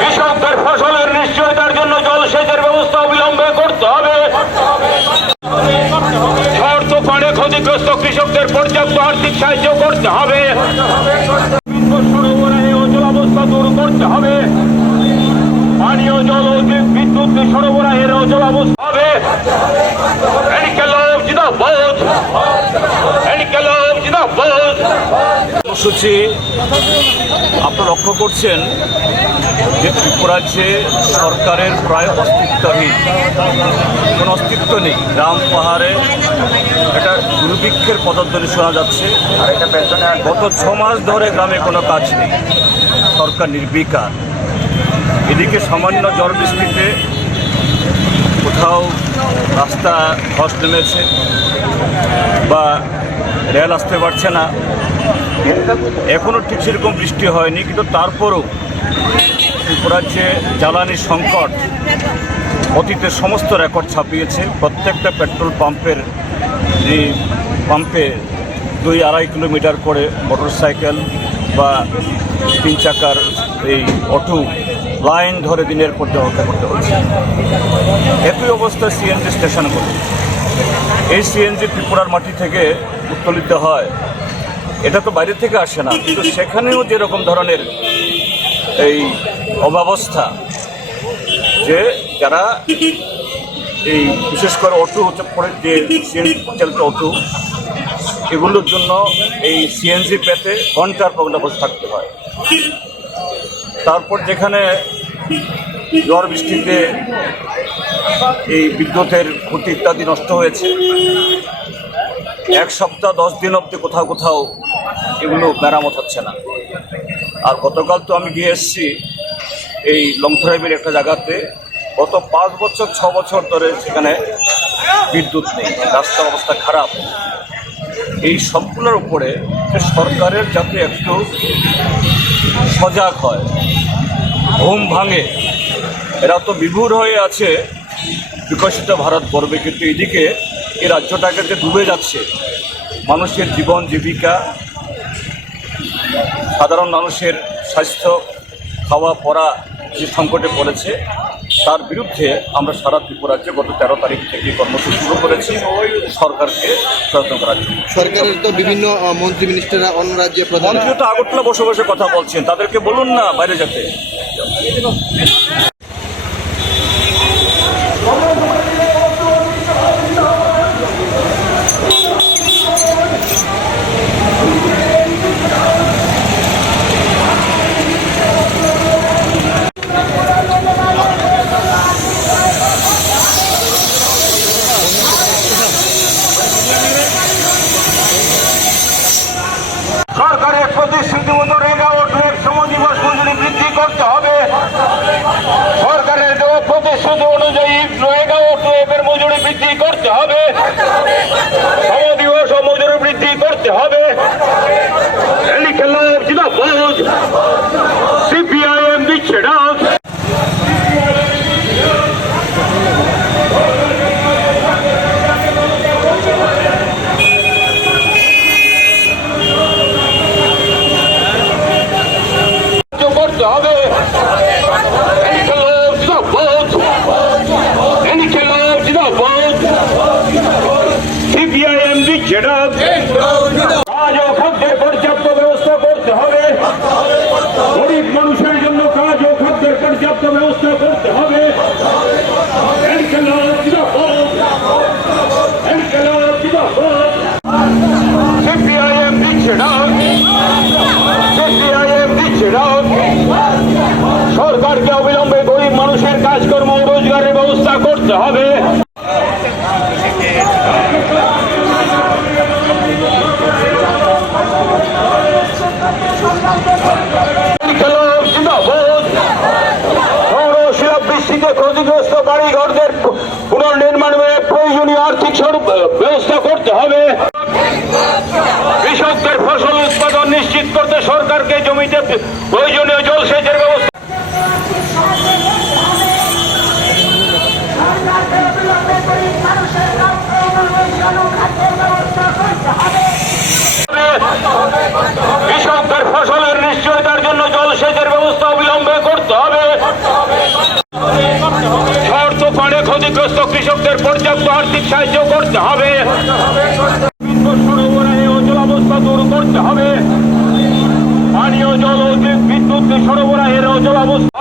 কৃষকদের ফসলের নিশ্চয়তার জন্য জলসেচের ব্যবস্থা অবিলম্বে করতে হবে। ঝড় তুফানে ক্ষতিগ্রস্ত কৃষকদের পর্যাপ্ত আর্থিক সাহায্য করতে হবে। সরবরাহে অচলাবস্থা দূর করতে হবে। পানীয় জল ও বিদ্যুৎ সরবরাহের অচলাবস্থা হবে। কর্মসূচি আপনারা লক্ষ্য করছেন যে ত্রিপুরাজ্যে সরকারের প্রায় অস্তিত্বহীন, কোনো অস্তিত্ব নেই। গ্রাম পাহাড়ে একটা দুর্ভিক্ষের পদধ্বনি শোনা যাচ্ছে। আর এটা গত 6 মাস ধরে গ্রামে কোনো কাজ নেই, সরকার নির্বিকার। এদিকে সামান্য ঝড় বৃষ্টিতে কোথাও রাস্তা ধস নেমেছে বা রেল আসতে পারছে না। এখনও ঠিক সেরকম বৃষ্টি হয়নি, কিন্তু তারপরও ত্রিপুরাজ্যে জ্বালানি সংকট অতীতের সমস্ত রেকর্ড ছাপিয়েছে। প্রত্যেকটা পেট্রোল পাম্পে 2-2.5 কিলোমিটার করে মোটরসাইকেল বা 3 চাকার এই অটো লাইন ধরে দিনের পর দিন অপেক্ষা করতে হচ্ছে। একই অবস্থা সিএনজি স্টেশনগুলো। এই সিএনজি ত্রিপুরার মাটি থেকে উত্তোলিত হয়, এটা তো বাইরে থেকে আসে না, কিন্তু সেখানেও যেরকম ধরনের এই অব্যবস্থা, যে যারা এই বিশেষ করে অটো পরে যে সিএনজি চালিত অটো, এগুলোর জন্য এই সিএনজি পেতে ঘন্টার পর ঘন্টা বসে থাকতে হয়। তারপর যেখানে ঝড় বৃষ্টিতে এই বিদ্যুতের খুঁটি ইত্যাদি নষ্ট হয়েছে, 1 সপ্তাহ 10 দিন অবধি কোথাও কোথাও এগুলো মেরামত হচ্ছে না। আর গতকাল তো আমি গিয়ে এসেছি এই লংথরাইবের একটা জায়গাতে, গত 5 বছর 6 বছর ধরে সেখানে বিদ্যুৎ নেই, রাস্তার অবস্থা খারাপ। এই সবগুলোর উপরে সরকারের যাতে একটু সজাগ হয়, ঘুম ভাঙে। এরা তো বিভোর হয়ে আছে বিকশিত ভারত গর্বে, কিন্তু এদিকে এই রাজ্যটাকে যে ডুবে যাচ্ছে, মানুষের জীবন জীবিকা, সাধারণ মানুষের স্বাস্থ্য, খাওয়া পড়া যে সংকটে পড়েছে, তার বিরুদ্ধে আমরা সারা ত্রিপুরাজ্যে গত 13 তারিখ থেকে কর্মসূচি শুরু করেছি সরকারকে সচেতন করার জন্য। সরকারের তো বিভিন্ন মন্ত্রী মিনিস্টাররা অন্য রাজ্যের মন্ত্রী তো আগরতলা বসে বসে কথা বলছেন, তাদেরকে বলুন না বাইরে যেতে। সরকারের প্রতিশ্রুতি মতো রেগা ও টুয়েব শ্রমদিবস মজুরি বৃদ্ধি করতে হবে। সরকারের দেওয়া প্রতিশ্রুতি অনুযায়ী রেগা ও টুয়েবের মজুরি বৃদ্ধি করতে হবে। শ্রমদিবস ও মজুরি বৃদ্ধি করতে হবে। সিপিআইএম দিচ্ছে ডাক। কাজ ও খাদ্যের পর্যাপ্ত ব্যবস্থা করতে হবে। গরিব মানুষের জন্য কাজ ও খাদ্যের পর্যাপ্ত ব্যবস্থা করতে হবে। সিপিআইএম দিচ্ছে ডাক। সিপিআইএম দিচ্ছে ডাক। সরকারকে অবিলম্বে গরিব মানুষের কাজকর্ম ও রোজগারের ব্যবস্থা করতে হবে। ক্ষতিগ্রস্ত বাড়িঘরদের পুনর্নির্মাণে প্রয়োজনীয় আর্থিক ব্যবস্থা করতে হবে। কৃষকদের ফসল উৎপাদন নিশ্চিত করতে সরকারকে জমিতে প্রয়োজনীয় জলসেচের ব্যবস্থা কৃষকদের ফসলের নিশ্চয়তার জন্য জলসেচের ব্যবস্থা অবিলম্বে করতে হবে। তুফানে ক্ষতিগ্রস্ত কৃষকদের পর্যাপ্ত আর্থিক সাহায্য করতে হবে। বিদ্যুৎ সরবরাহে অচলাবস্থা দূর করতে হবে। পানীয় জল ও বিদ্যুৎ সরবরাহের অচলাবস্থা